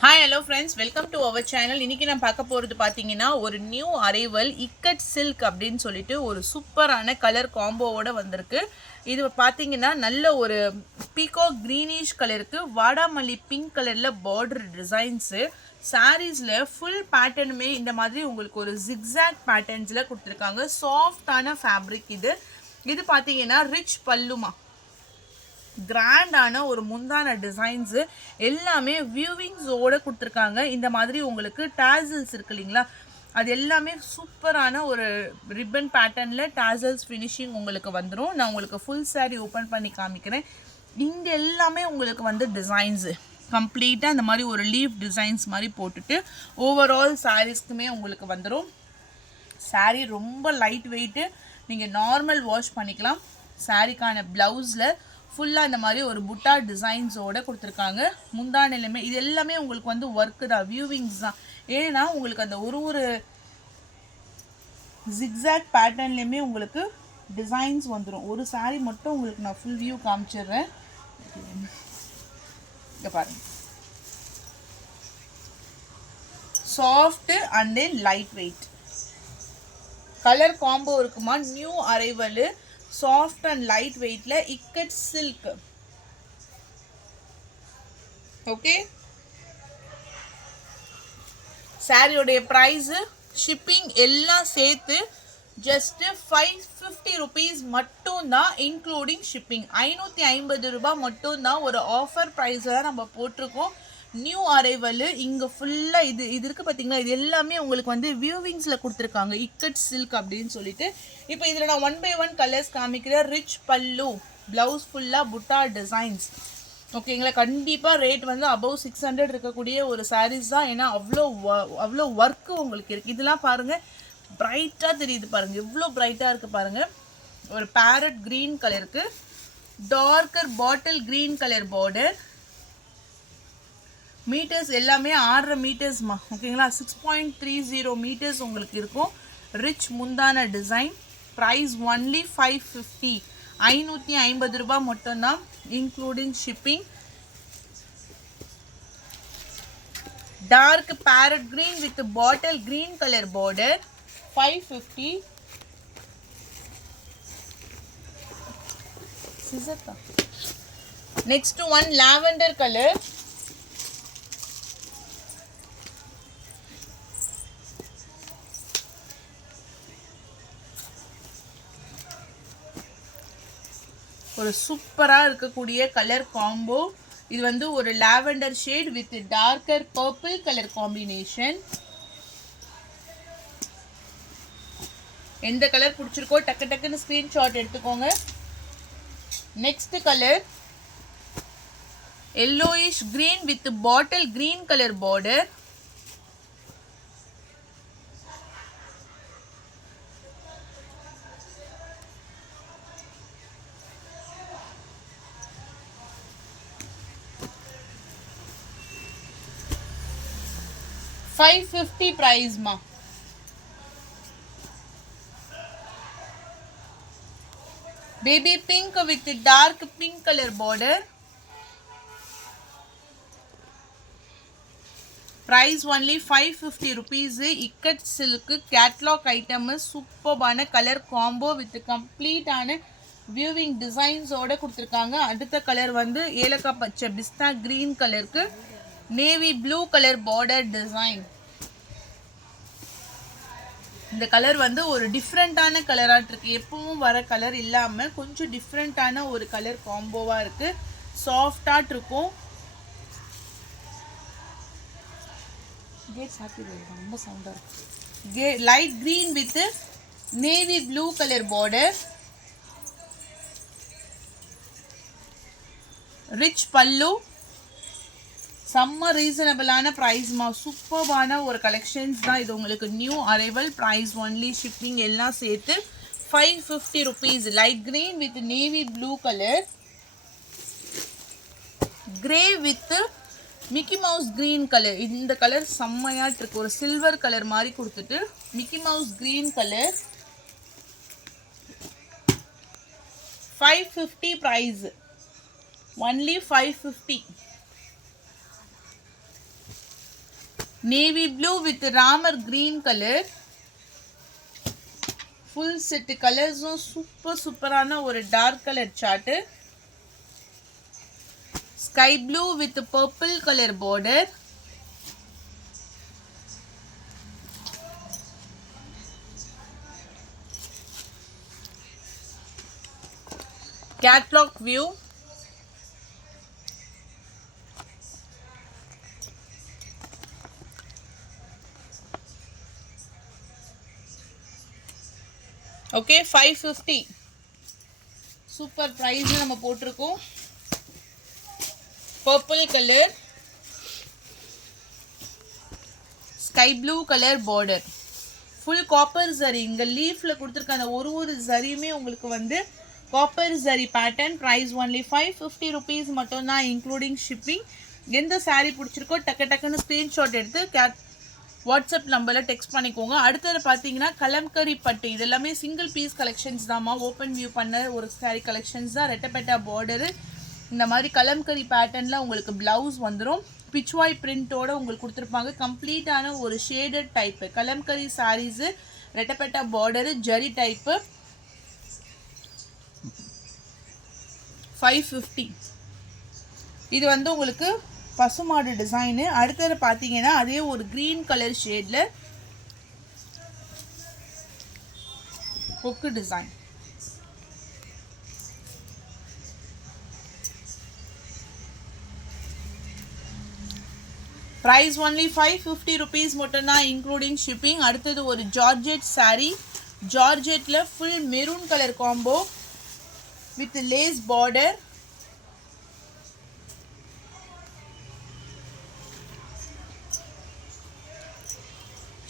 Hi hello friends, welcome to our channel. இன்றைக்கி நான் பார்க்க போகிறது பார்த்தீங்கன்னா ஒரு நியூ அரைவல் இக்கட் சில்க் அப்படின்னு சொல்லிட்டு ஒரு சூப்பரான கலர் காம்போவோட வந்திருக்கு. இது பார்த்தீங்கன்னா நல்ல ஒரு பீகோ க்ரீனிஷ் கலருக்கு வாடாமல்லி பிங்க் கலரில் பார்டர் டிசைன்ஸு. சாரீஸில் ஃபுல் பேட்டர்னுமே இந்த மாதிரி உங்களுக்கு ஒரு ஜிக்ஸாக் பேட்டர்ன்ஸில் கொடுத்துருக்காங்க. சாஃப்டான ஃபேப்ரிக் இது. இது பார்த்தீங்கன்னா ரிச் பல்லுமா, கிராண்டான ஒரு முந்தான டிசைன்ஸு எல்லாமே வியூவிங்ஸோட கொடுத்துருக்காங்க. இந்த மாதிரி உங்களுக்கு டாசல்ஸ் இருக்கு இல்லைங்களா, அது எல்லாமே சூப்பரான ஒரு ரிப்பன் பேட்டர்னில் டாசல்ஸ் ஃபினிஷிங் உங்களுக்கு வந்துடும். நான் உங்களுக்கு ஃபுல் சாரீ ஓப்பன் பண்ணி காமிக்கிறேன். இங்கே எல்லாமே உங்களுக்கு வந்து டிசைன்ஸு கம்ப்ளீட்டாக இந்த மாதிரி ஒரு லீஃப் டிசைன்ஸ் மாதிரி போட்டுட்டு ஓவரால் சாரீஸ்க்குமே உங்களுக்கு வந்துடும். சாரீ ரொம்ப லைட் வெயிட்டு, நீங்கள் நார்மல் வாஷ் பண்ணிக்கலாம். சாரீக்கான ப்ளவுஸில் ஃபுல்லாக இந்த மாதிரி ஒரு புட்டா டிசைன்ஸோடு கொடுத்துருக்காங்க. முந்தானிலுமே இது எல்லாமே உங்களுக்கு வந்து ஒர்க்கு தான், வியூவிங்ஸ் தான். ஏன்னா உங்களுக்கு அந்த ஒரு ஜிக்ஸாக் பேட்டர்ன்லேயுமே உங்களுக்கு டிசைன்ஸ் வந்துடும். ஒரு சாரீ மட்டும் உங்களுக்கு நான் ஃபுல் வியூ காமிச்சிடுறேன். இங்கே பாருங்கள், soft and then light weight colour combo இருக்குமா. New arrival soft and light வெயிட்ல இக்கட் சில்க். ஓகே, சாரியோடைய பிரைஸ் ஷிப்பிங் எல்லாம் சேர்த்து ஜஸ்ட் 550 rupees மட்டும்தான், இன்க்ளூடிங் ஷிப்பிங். 550 ரூபாய் மட்டும்தான் ஒரு ஆஃபர் ப்ரைஸில் நம்ம போட்டிருக்கோம். நியூ அரைவல் இங்கே ஃபுல்லாக இது இருக்குது பார்த்தீங்களா, இது எல்லாமே உங்களுக்கு வந்து வியூவிங்ஸில் கொடுத்துருக்காங்க இக்கட் சில்க் அப்படின்னு சொல்லிட்டு. இப்போ இதில் நான் 1 by 1 கலர்ஸ் காமிக்கிறேன். ரிச் பல்லு, ப்ளவுஸ் ஃபுல்லாக புட்டா டிசைன்ஸ். ஓகேங்களா, கண்டிப்பாக ரேட் வந்து அபவ் 600 இருக்கக்கூடிய ஒரு சாரீஸ் தான். ஏன்னா அவ்வளோ ஒர்க்கு உங்களுக்கு இருக்குது. இதெல்லாம் பாருங்கள், பிரைட்டாக தெரியுது பாருங்கள், எவ்வளோ பிரைட்டாக இருக்குது பாருங்கள். ஒரு பேரட் க்ரீன் கலருக்கு darker bottle green colour border. Metres எல்லாமே 6.5 மீட்டர்ஸ்மா. ஓகேங்களா, 6.30 மீட்டர்ஸ் உங்களுக்கு இருக்கும். ரிச் முந்தான டிசைன். ப்ரைஸ் ஒன்லி 550, 550 ரூபாய் மட்டும்தான், including shipping. Dark parrot green with bottle green colour border, 550. Next one lavender colour. ஒரு சூப்பராக இருக்கக்கூடிய கலர் காம்போ. இது வந்து ஒரு lavender shade with darker purple colour combination. எந்த கலர் பிடிச்சிருக்கோ டக்கு டக்குன்னு ஸ்க்ரீன்ஷாட் எடுத்துக்கோங்க. Next colour yellowish green with bottle green colour border. $550 price ma. Baby pink with dark pink color border. Price only 550 rupees. Ikat silk catalog item, superbana color combo with complete ஆன viewing designs ஓட கொடுத்திருக்காங்க. அடுத்த colour வந்து ஏலக்கா பச்சை பிஸ்தா green கலருக்கு navy blue colour border design. இந்த colour வந்து ஒரு டிஃப்ரெண்ட்டான கலராக இருக்கு. எப்பவும் வர கலர் இல்லாமல் கொஞ்சம் டிஃப்ரெண்ட்டான ஒரு கலர் காம்போவாக இருக்கு. சாஃப்டாக இருக்கும். ரொம்ப சவுண்டாக இருக்கு. Light green with navy blue colour border. Rich பல்லு. செம்ம ரீசனபிளான ப்ரைஸ்மா. சூப்பர்பான ஒரு கலெக்ஷன்ஸ் தான் இது. உங்களுக்கு new arrival. Price only shipping எல்லாம் சேர்த்து 550 rupees. Light green with navy blue colour, grey with Mickey Mouse green colour. இந்த கலர் செம்மையாட்டு இருக்கு. ஒரு சில்வர் கலர் மாதிரி கொடுத்துட்டு Mickey Mouse green colour. 550 price, only 550. Navy blue with Ramar green colour. Full set கலர்ஸும் சூப்பரான ஒரு டார்க் கலர் சார்ட்டு. Sky blue with purple colour border. Catalogue view. Okay 550 super price நம்ம போட்டிருக்கோம். Purple colour, sky blue colour border, full copper zari. இங்கே லீஃபில் கொடுத்துருக்க அந்த ஒரு ஜரியுமே உங்களுக்கு வந்து copper zari pattern. Price only 550 rupees மட்டும்தான் இன்க்ளூடிங் ஷிப்பிங். எந்த சாரீ பிடிச்சிருக்கோ டக்குன்னு ஸ்க்ரீன்ஷாட் எடுத்து வாட்ஸ்அப் நம்பரில் டெக்ஸ்ட் பண்ணிக்கோங்க. அடுத்தது பார்த்தீங்கன்னா கலம்கரி பட்டு. இது எல்லாமே சிங்கிள் பீஸ் கலெக்ஷன்ஸ் தான்மா. ஓப்பன் வியூ பண்ண ஒரு சாரீ கலெக்ஷன்ஸ் தான். ரெட்டப்பெட்டா பார்டரு இந்த மாதிரி கலம்கரி பேட்டர்னில் உங்களுக்கு ப்ளவுஸ் வந்துடும். பிச்வாய் பிரிண்டோட உங்களுக்கு கொடுத்துருப்பாங்க. கம்ப்ளீட்டான ஒரு ஷேடட் டைப்பு கலம்கரி சாரீஸு. ரெட்டப்பெட்டா பார்டரு ஜரி டைப்பு. 550. இது வந்து உங்களுக்கு பசுமாடு டிசைனு. அடுத்தது பார்த்தீங்கன்னா அதே ஒரு க்ரீன் கலர் ஷேடில் கொக்கு டிசைன். ப்ரைஸ் ஒன்லி 550 rupees மட்டும்தான் இன்க்ளூடிங் ஷிப்பிங். அடுத்தது ஒரு ஜார்ஜெட் சாரீ. ஜார்ஜெட்டில் full maroon colour combo with lace border.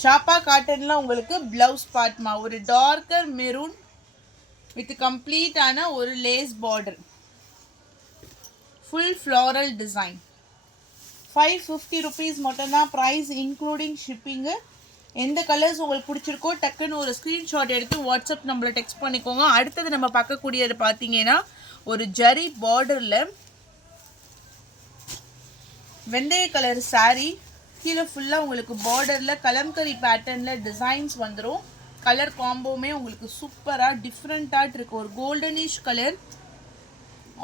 சாப்பா காட்டனில் உங்களுக்கு ப்ளவுஸ் பார்ட்மா ஒரு டார்க்கர் மெரூன் வித் கம்ப்ளீட்டான ஒரு lace border. Full floral design. 550 rupees மட்டும்தான் ப்ரைஸ் இன்க்ளூடிங் ஷிப்பிங்கு. எந்த கலர்ஸ் உங்களுக்கு பிடிச்சிருக்கோ டக்குன்னு ஒரு ஸ்க்ரீன்ஷாட் எடுத்து வாட்ஸ்அப் நம்பரில் டெக்ஸ்ட் பண்ணிக்கோங்க. அடுத்தது நம்ம பார்க்கக்கூடியது பார்த்தீங்கன்னா ஒரு ஜரி பார்டரில் வெந்தய கலர் சாரீ. கீழே ஃபுல்லாக உங்களுக்கு பார்டரில் கலம்கரி பேட்டர்னில் டிசைன்ஸ் வந்துடும். கலர் காம்போவுமே உங்களுக்கு சூப்பராக டிஃப்ரெண்ட்டாக இருக்குது. ஒரு கோல்டனிஷ் கலர்,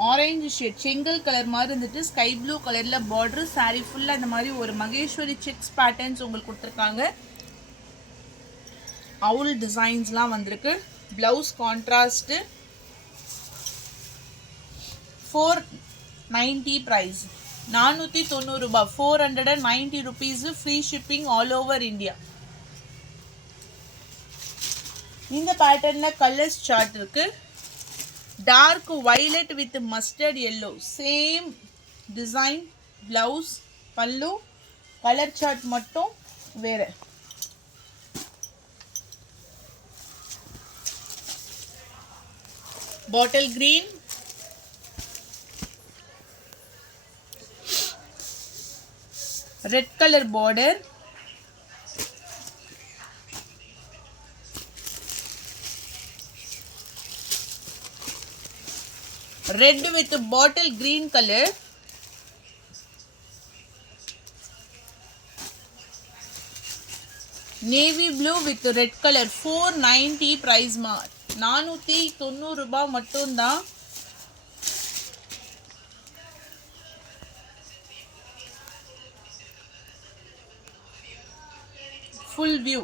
ஆரஞ்சு ஷேட், செங்கல் கலர் மாதிரி இருந்துட்டு ஸ்கை ப்ளூ கலரில் பார்டர். சாரீ ஃபுல்லாக இந்த மாதிரி ஒரு மகேஸ்வரி செக்ஸ் பேட்டர்ன்ஸ் உங்களுக்கு கொடுத்துருக்காங்க. அவுல் டிசைன்ஸ்லாம் வந்திருக்கு. Blouse contrast. 490 ப்ரைஸ். 490 ரூபாய். 490 rupees. Free shipping all over India. இந்த பேட்டர்னில் கலர்ஸ் சார்ட் இருக்கு. Dark violet with mustard yellow. Same design, blouse, pallu. Colour chart மட்டும் வேற. Bottle green, red colour border, red with bottle green colour, navy blue with red colour. 490 price மா. 490 ரூபாய் மட்டும்தான். full view.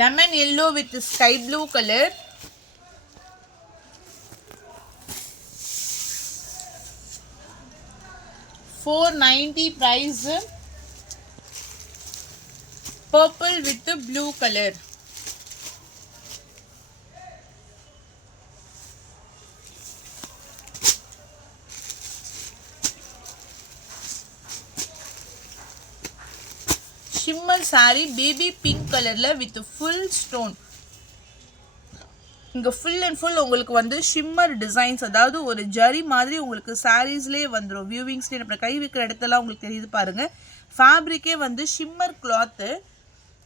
Lemon yellow with sky blue color. $490 price. Purple with the blue color. Shimmer saree baby pink color with full stone. இங்க full and full உங்களுக்கு வந்து shimmer designs, அதாவது ஒரு ஜரி மாதிரி உங்களுக்கு sareesலயே வந்துரும். வியூவிங்ஸ்ல நம்ம கை வைக்கிற இடத்துல உங்களுக்கு தெரியுது பாருங்க. ஃபேப்ரிக்கே வந்து shimmer cloth.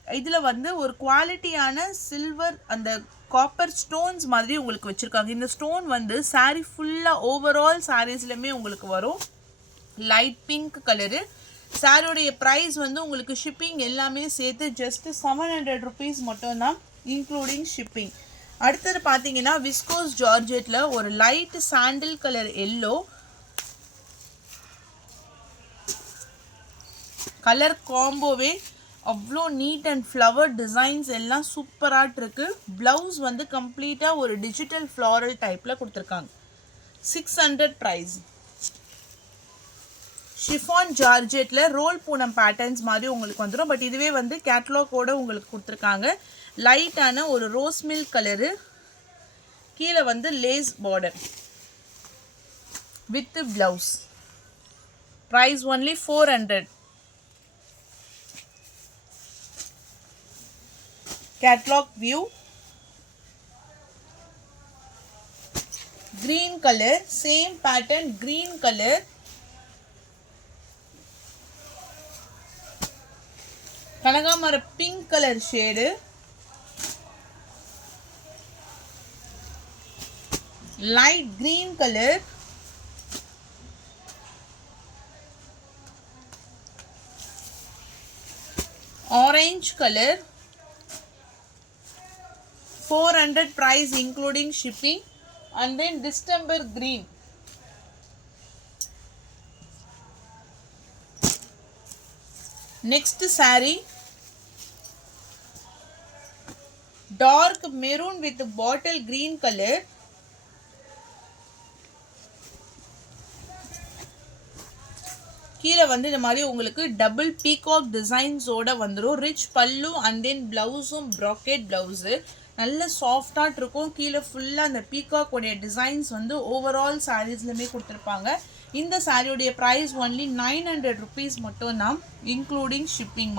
இதில் வந்து ஒரு குவாலிட்டியான சில்வர் அந்த காப்பர் ஸ்டோன்ஸ் மாதிரி உங்களுக்கு வச்சுருக்காங்க. இந்த ஸ்டோன் வந்து saree ஃபுல்லாக ஓவரால் சாரீஸ்லையுமே உங்களுக்கு வரும். Light pink colour. சாரியோடைய ப்ரைஸ் வந்து உங்களுக்கு ஷிப்பிங் எல்லாமே சேர்த்து ஜஸ்ட் 700 rupees மட்டும்தான் இன்க்ளூடிங் ஷிப்பிங். அடுத்தது பார்த்தீங்கன்னா விஸ்கோஸ் ஜார்ஜெட்டில் ஒரு light sandal colour yellow colour காம்போவே அவ்வளோ நீட் அண்ட் ஃப்ளவர் டிசைன்ஸ் எல்லாம் சூப்பராக இருக்குது. ப்ளவுஸ் வந்து கம்ப்ளீட்டாக ஒரு டிஜிட்டல் ஃப்ளாரல் டைப்பில் கொடுத்துருக்காங்க. 600 ப்ரைஸ். ஷிஃபான் ஜார்ஜெட்டில் ரோல் பூனம் பேட்டர்ன்ஸ் மாதிரி உங்களுக்கு வந்துடும். பட் இதுவே வந்து கேட்லாகோட உங்களுக்கு கொடுத்துருக்காங்க. லைட்டான ஒரு ரோஸ் மில்க் கலரு, கீழே வந்து lace border with blouse. Price only 400. Catalog view, green color, same pattern, green color. கனகாமர pink color shade, light green color, orange color. 400 price including shipping. And then December green. Next saree, dark maroon with bottle green color. கீழே வந்து இந்த மாதிரி உங்களுக்கு double peacock டிசைன்ஸோட வந்துடும். Rich பல்லு and then ப்ளவுஸும் bracket blouse நல்ல சாஃப்டாக இருக்கும். கீழே ஃபுல்லாக அந்த பீகாக்கோடைய டிசைன்ஸ் வந்து ஓவரால் சாரீஸ்லையுமே கொடுத்துருப்பாங்க. இந்த சாரியோடைய ப்ரைஸ் ஒன்லி 900 rupees மட்டும்தான் இன்க்ளூடிங் ஷிப்பிங்.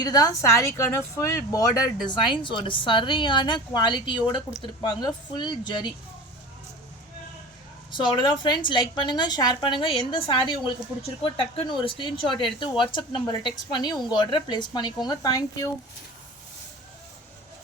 இதுதான் சாரீக்கான ஃபுல் பார்டர் டிசைன்ஸ். ஒரு சரியான குவாலிட்டியோடு கொடுத்துருப்பாங்க. ஃபுல் ஜரி. ஸோ அவ்வளோதான் ஃப்ரெண்ட்ஸ். லைக் பண்ணுங்கள், ஷேர் பண்ணுங்கள். எந்த சாரீ உங்களுக்கு பிடிச்சிருக்கோ டக்குன்னு ஒரு ஸ்க்ரீன்ஷாட் எடுத்து வாட்ஸ்அப் நம்பரை டெக்ஸ்ட் பண்ணி உங்கள் ஆர்டரை ப்ளேஸ் பண்ணிக்கோங்க. தேங்க்யூ.